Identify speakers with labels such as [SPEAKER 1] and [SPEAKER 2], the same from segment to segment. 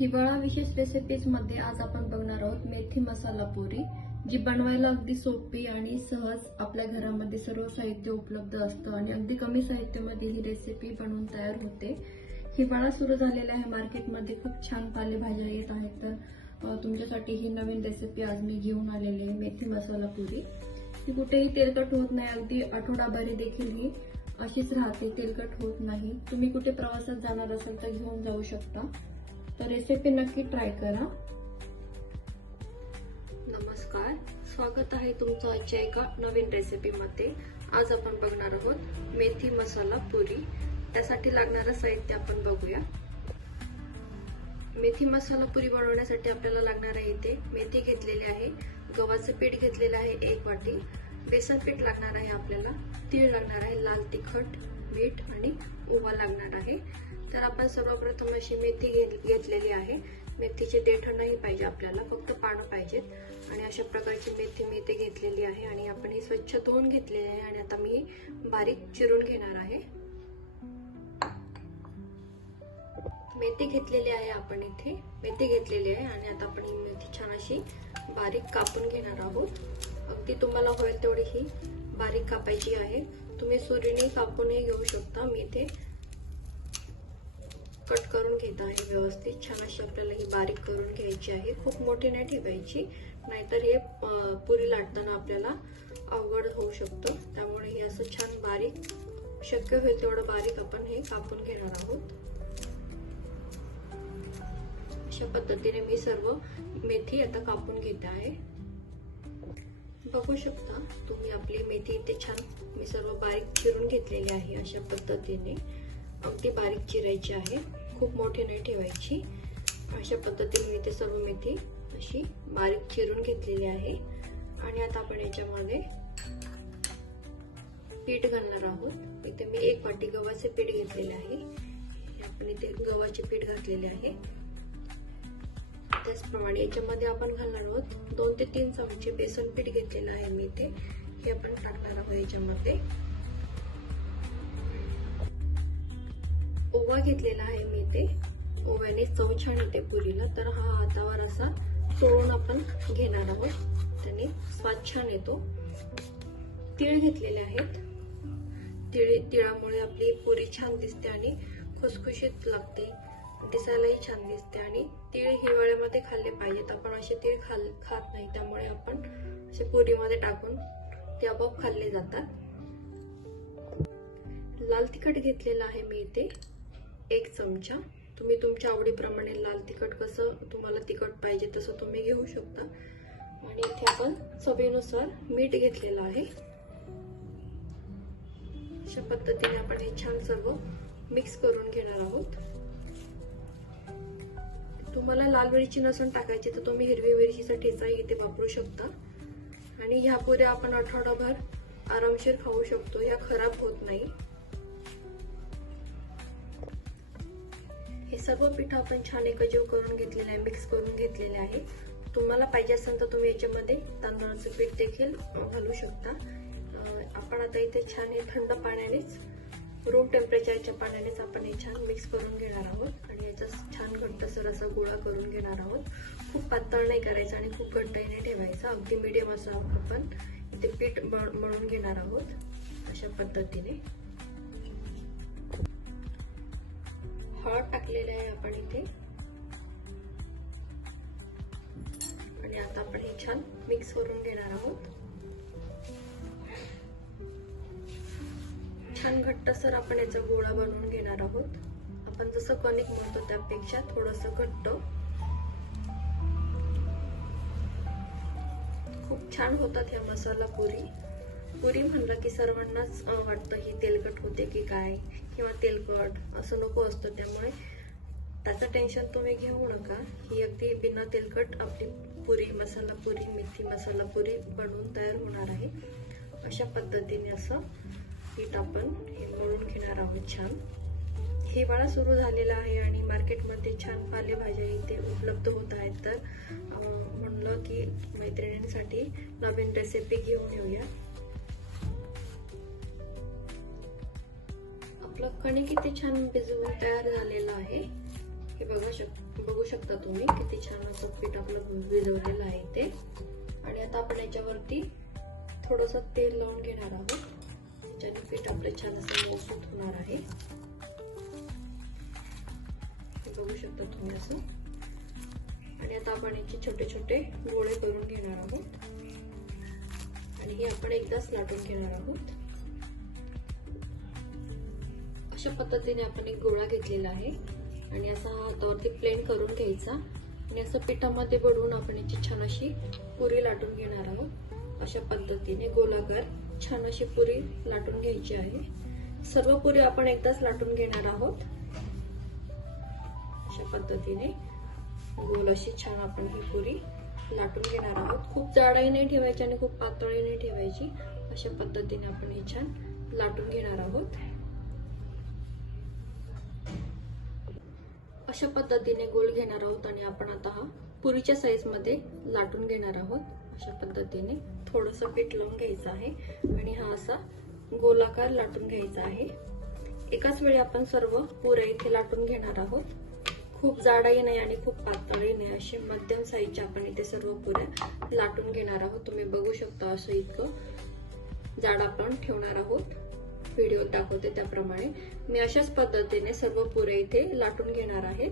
[SPEAKER 1] हिवाळा विशेष रेसिपीजमध्ये आज आपण बघणार आहोत मेथी मसाला पुरी जी बनवायला अगदी सोपी आणि सहज आपल्या घरामध्ये सर्व साहित्य उपलब्ध असतं आणि अगदी कमी साहित्यामध्ये ही रेसिपी बनवून तयार होते. हिवाळा सुरू झालेला आहे मार्केटमध्ये खूप छान पालेभाज्या येत आहेत. तर तुमच्यासाठी ही नवीन रेसिपी आज मी घेऊन आलेली आहे मेथी मसाला पुरी. ही कुठेही तेलकट होत नाही अगदी आठवडाभरी देखील ही अशीच राहते तेलकट होत नाही. तुम्ही कुठे प्रवासात जाणार असाल तर घेऊन जाऊ शकता. तर रेसिपी नक्की ट्राय करा. नमस्कार. स्वागत आहे तुमचं आजच्या एका नवीन रेसिपीमध्ये आज आपण बघणार आहोत मेथी मसाला पुरी. त्यासाठी लागणारं साहित्य आपण बघूया. मेथी मसाला पुरी बनवण्यासाठी आपल्याला लागणार आहे इथे मेथी घेतलेली आहे गव्हाचं पीठ घेतलेलं आहे एक वाटी बेसन पीठ लागणार आहे आपल्याला तीळ लागणार आहे लाल तिखट मीठ आणि ओवा लागणार आहे. तर आपण सर्वप्रथम अशी मेथी घेत- घेतलेली आहे. मेथीचे देठ नाही पाहिजे आपल्याला फक्त पानं पाहिजेत. आणि अशा प्रकारची मेथी मी इथे घेतलेली आहे आणि आपण ही स्वच्छ धुवून घेतलेली आहे आणि आता मी बारीक चिरून घेणार आहे. मेथी घेतलेली आहे आपण इथे. मेथी घेतलेली आहे आणि आता आपण ही मेथी छान अशी बारीक कापून घेणार आहोत. अगदी तुम्हाला होईल तेवढी ही बारीक कापायची आहे. तुम्ही सुरीने कापूनही घेऊ शकता. मी इथे कट करून घेत आहे व्यवस्थित. छान अशी आपल्याला ही बारीक करून घ्यायची आहे. खूप मोठी नाही ठेवायची. नाहीतर हे पुरी लाटताना आपल्याला अवघड होऊ शकतं. त्यामुळे हे असं छान बारीक शक्य होईल तेवढं बारीक आपण हे कापून घेणार आहोत. अशा पद्धतीने मी सर्व मेथी आता कापून घेत आहे. बघू शकता तुम्ही आपली मेथी इथे छान मी सर्व बारीक चिरून घेतलेली आहे अशा पद्धतीने. अगदी बारीक चिरायची आहे. खूप मोठी नाही ठेवायची. अशा पद्धतीने मी ते सर्व मेथी अशी बारीक चिरून घेतलेली आहे. आणि आता आपण याच्यामध्ये पीठ घालणार आहोत. इथे मी एक वाटी गव्हाचे पीठ घेतलेले आहे. आपण इथे गव्हाचे पीठ घातलेले आहे. त्याचप्रमाणे याच्यामध्ये आपण घालणार आहोत दोन ते तीन चमचे बेसन पीठ घेतलेलं आहे मी इथे. हे आपण टाकणार आहोत याच्यामध्ये. ओवा घेतलेला आहे मी इथे ओव्याने चव छान येते पुरीला. तर हा हातावर असा चोळून आपण घेणार आहोत. त्याने स्वाद छान येतो. तीळ घेतलेले आहेत. तिळ तिळामुळे आपली पुरी छान दिसते आणि खुसखुशीत लागते. दिसायलाही छान दिसते आणि तीळ हिवाळ्यामध्ये खाल्ले पाहिजेत. आपण असे तीळ खाल खात नाही. त्यामुळे आपण असे पुरीमध्ये टाकून ते आपोआप खाल्ले जातात. लाल तिखट घेतलेलं आहे मी इथे. एक चमचा. तुम्ही तुमच्या आवडीप्रमाणे लाल तिखट कसं तुम्हाला तिखट पाहिजे तसं तुम्ही घेऊ शकता. आणि इथे आपण चवीनुसार मीठ घेतलेलं आहे. अशा पद्धतीने आपण हे छान सर्व मिक्स करून घेणार आहोत. तुम्हाला लाल मिरची नसून टाकायची तर तुम्ही हिरवी मिरचीचा ठेचाही इथे वापरू शकता. आणि ह्या पुऱ्या आपण आठवडाभर आरामशीर खाऊ शकतो. या खराब होत नाही. हे सर्व पीठ आपण छान एकजीव करून घेतलेले आहे मिक्स करून घेतलेले आहे. तुम्हाला पाहिजे असेल तर तुम्ही याच्यामध्ये तांदळाचं पीठ देखील घालू शकता. आपण आता इथे छान हे थंड पाण्यानेच रूम टेम्परेचरच्या पाण्यानेच आपण हे छान मिक्स करून घेणार आहोत. आणि याचा छान घट्टसर असा गोळा करून घेणार आहोत. खूप पातळ नाही करायचं आणि खूप घट्टही नाही ठेवायचा. अगदी मिडियम असं आपण इथे पीठ मळ- मळून घेणार आहोत. अशा पद्धतीने. हळद टाकलेले आहे आपण इथे. आणि आता आपण हे छान मिक्स करून घेणार आहोत. छान घट्टसर आपण याचा गोळा बनवून घेणार आहोत. आपण जसं कणिक म्हणतो त्यापेक्षा थोडस घट्ट. खूप छान होतात ह्या मसाला पुरी. पुरी म्हणलं की सर्वांनाच वाटतं ही तेलकट होते की काय? किंवा तेलकट असं नको असतं त्यामुळे त्याचं टेन्शन तुम्ही घेऊ नका. ही अगदी बिना तेलकट आपली पुरी मसाला पुरी मेथी मसाला पुरी बनवून तयार होणार आहे. अशा पद्धतीने असं पीठ आपण हे मळून घेणार आहोत छान. हिवाळा सुरू झालेला आहे आणि मार्केटमध्ये छान पालेभाज्या इथे उपलब्ध होत आहेत. तर म्हणलं की मैत्रिणींसाठी नवीन रेसिपी घेऊन येऊया. आपलं किती छान भिजवून तयार झालेलं आहे. हे बघू शक बघू शकता तुम्ही किती छान असं पीठ आपलं भिजवलेलं आहे ते. आणि आता आपण याच्यावरती थोडस तेल लावून घेणार आहोत. त्याच्याने पीठ आपलं छान असं मोसूत होणार आहे. हे बघू शकता तुम्ही असं. आणि आता आपण याचे छोटे छोटे गोळे करून घेणार आहोत. आणि हे आपण एकदाच लाटून घेणार आहोत. अशा पद्धतीने आपण एक गोळा घेतलेला आहे. आणि असा हातावरती प्लेन करून घ्यायचा. आणि असं पिठामध्ये बडवून आपण याची छान अशी पुरी लाटून घेणार आहोत. अशा पद्धतीने गोलाकार छान अशी पुरी लाटून घ्यायची आहे. सर्व पुरी आपण एकदाच लाटून घेणार आहोत. अशा पद्धतीने गोल अशी छान आपण ही पुरी लाटून घेणार आहोत. खूप जाडाही नाही ठेवायची आणि खूप पातळी नाही ठेवायची. अशा पद्धतीने आपण हे छान लाटून घेणार आहोत. अशा पद्धतीने गोल घेणार आहोत आणि आपण आता हा पुरीच्या साईजमध्ये लाटून घेणार आहोत. अशा पद्धतीने थोडस पीठ लावून घ्यायचं आहे आणि हा असा गोलाकार लाटून घ्यायचा आहे. एकाच वेळी आपण सर्व पुऱ्या इथे लाटून घेणार आहोत. खूप जाडही नाही आणि खूप पातळी नाही अशी मध्यम साईजच्या आपण इथे सर्व पुऱ्या लाटून घेणार आहोत. तुम्ही बघू शकता असं इतकं जाड आपण ठेवणार आहोत. व्हिडिओ दाखवते त्याप्रमाणे. मी अशाच पद्धतीने सर्व पुरे इथे लाटून घेणार आहे.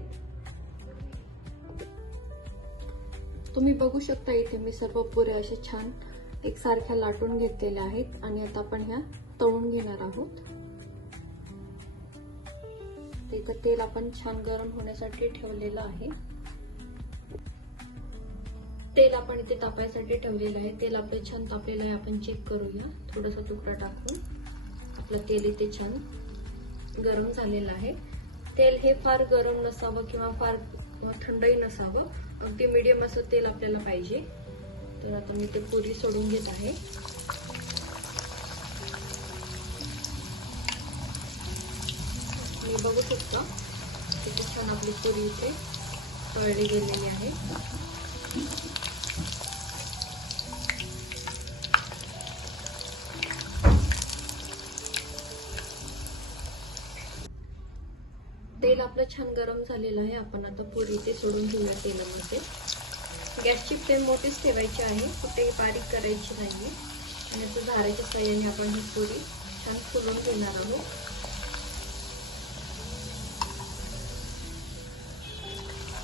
[SPEAKER 1] तुम्ही बघू शकता इथे मी सर्व पुरे असे छान एकसारख्या लाटून घेतलेल्या आहेत आणि आता आपण ह्या तळून घेणार आहोत. इथं तेल आपण छान गरम होण्यासाठी ठेवलेलं आहे. तेल आपण इथे तापायसाठी ठेवलेलं आहे. तेल आपलं छान तापलेलं आहे. आपण चेक करूया. थोडासा तुकडा टाकून. आपलं तेल इथे छान गरम झालेलं आहे. तेल हे फार गरम नसावं किंवा फार थंडही नसावं अगदी मीडियम असं तेल आपल्याला पाहिजे. तर आता मी ते पुरी सोडून घेत आहे. मी बघू शकता किती छान आपली पुरी इथे तळली गेलेली आहे. तेल आपलं छान गरम झालेलं आहे. आपण आता पुरी ते सोडून घेऊया तेलामध्ये. गॅसची फ्लेम मोठीच ठेवायची आहे. कुठेही बारीक करायची नाही आणि आता झाडाच्या साह्याने आपण ही पुरी छान फुलून घेणार आहोत.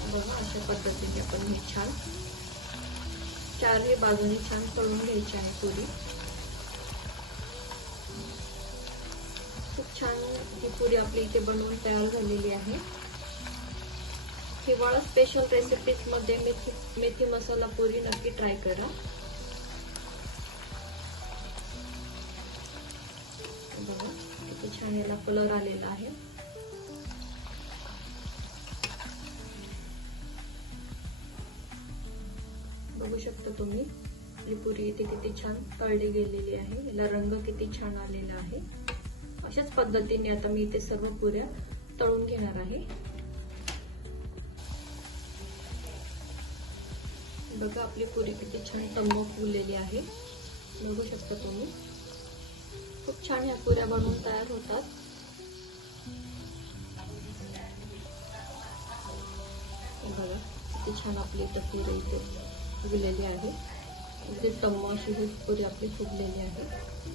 [SPEAKER 1] बघा अशा पद्धतीने आपण हे छान चारही बाजूने छान करून घ्यायची आहे पुरी. छान ही पुरी आपली इथे बनवून तयार झालेली आहे. हिवाळा स्पेशल रेसिपीजमध्ये मेथी मेथी मसाला पुरी नक्की ट्राय करा. बघा किती छान याला कलर आलेला आहे. बघू शकता तुम्ही ही पुरी इथे किती छान तळली गेलेली आहे. याला रंग किती छान आलेला आहे. अशाच पद्धतीने आता मी इथे सर्व पुऱ्या तळून घेणार आहे. बघा आपली पुरी किती छान तंबक फुललेली आहे. बघू शकता तुम्ही. खूप छान ह्या पुऱ्या बनवून तयार होतात. बघा किती छान आपली इथं पुरी इथे फुगलेली आहे. इथे टम्म अशी ही पुरी आपली फुगलेली आहे.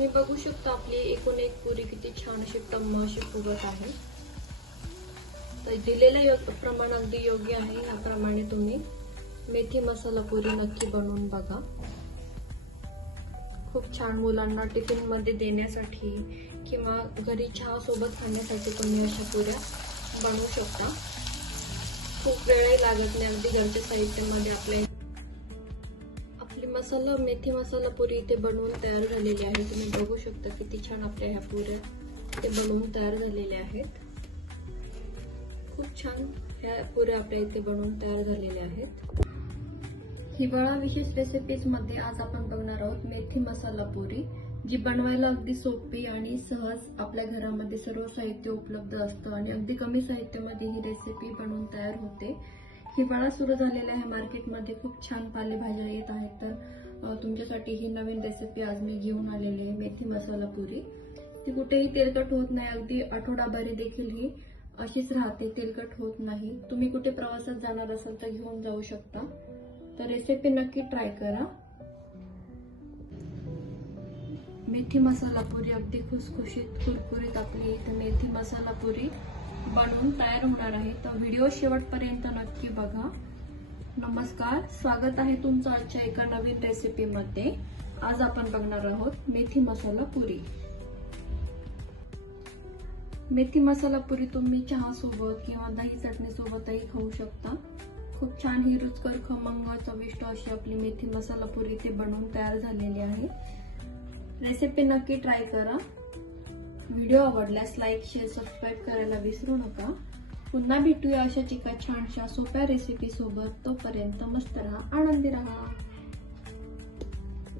[SPEAKER 1] तुम्ही बघू शकता आपली एकूण एक पुरी किती छान अशी टम्म अशी फुगत आहे. तर दिलेलं योग प्रमाण अगदी योग्य आहे. याप्रमाणे तुम्ही मेथी मसाला पुरी नक्की बनवून बघा. खूप छान मुलांना टिफिनमध्ये देण्यासाठी किंवा घरी चहा सोबत खाण्यासाठी तुम्ही अशा पुऱ्या बनवू शकता. खूप वेळही लागत नाही. अगदी घरच्या साहित्यामध्ये आपल्या मसाला मेथी मसाला पुरी इथे बनवून तयार झालेली आहे तुम्ही बघू शकता किती छान आपल्या ह्या पुऱ्या ते बनवून तयार झालेल्या आहेत. खूप छान ह्या पुऱ्या आपल्या इथे बनवून तयार झालेल्या आहेत. हिवाळा विशेष रेसिपीजमध्ये आज आपण बघणार आहोत मेथी मसाला पुरी जी बनवायला अगदी सोपी आणि सहज आपल्या घरामध्ये सर्व साहित्य उपलब्ध असतं आणि अगदी कमी साहित्यामध्ये ही रेसिपी बनवून तयार होते. हिवाळा सुरू झालेला आहे मार्केटमध्ये. खूप छान पालेभाज्या येत आहेत. तर तुमच्यासाठी ही नवीन रेसिपी आज मी घेऊन आलेली आहे मेथी मसाला पुरी. ती कुठेही तेलकट होत नाही. अगदी आठवडाभरी देखील ही अशीच राहते तेलकट होत नाही. तुम्ही कुठे प्रवासात जाणार असाल तर घेऊन जाऊ शकता. तर रेसिपी नक्की ट्राय करा. मेथी मसाला पुरी अगदी खुसखुशीत कुरकुरीत आपली इथे मेथी मसाला पुरी. बनवून तयार होणार आहे. तर व्हिडिओ शेवटपर्यंत नक्की बघा. नमस्कार. स्वागत आहे तुमचं आजच्या एका नवीन रेसिपीमध्ये आज आपण बघणार आहोत मेथी मसाला पुरी. मेथी मसाला पुरी तुम्ही चहा सोबत किंवा दही चटणी सोबतही खाऊ शकता. खूप छान ही रुचकर खमंग चविष्ट अशी आपली मेथी मसाला पुरी ते बनवून तयार झालेली आहे. रेसिपी नक्की ट्राय करा. व्हिडिओ आवडल्यास लाईक शेअर सबस्क्राईब करायला विसरू नका. पुन्हा भेटूया अशाच एका छानशा सोप्या रेसिपी सोबत. तोपर्यंत मस्त राहा आनंदी राहा.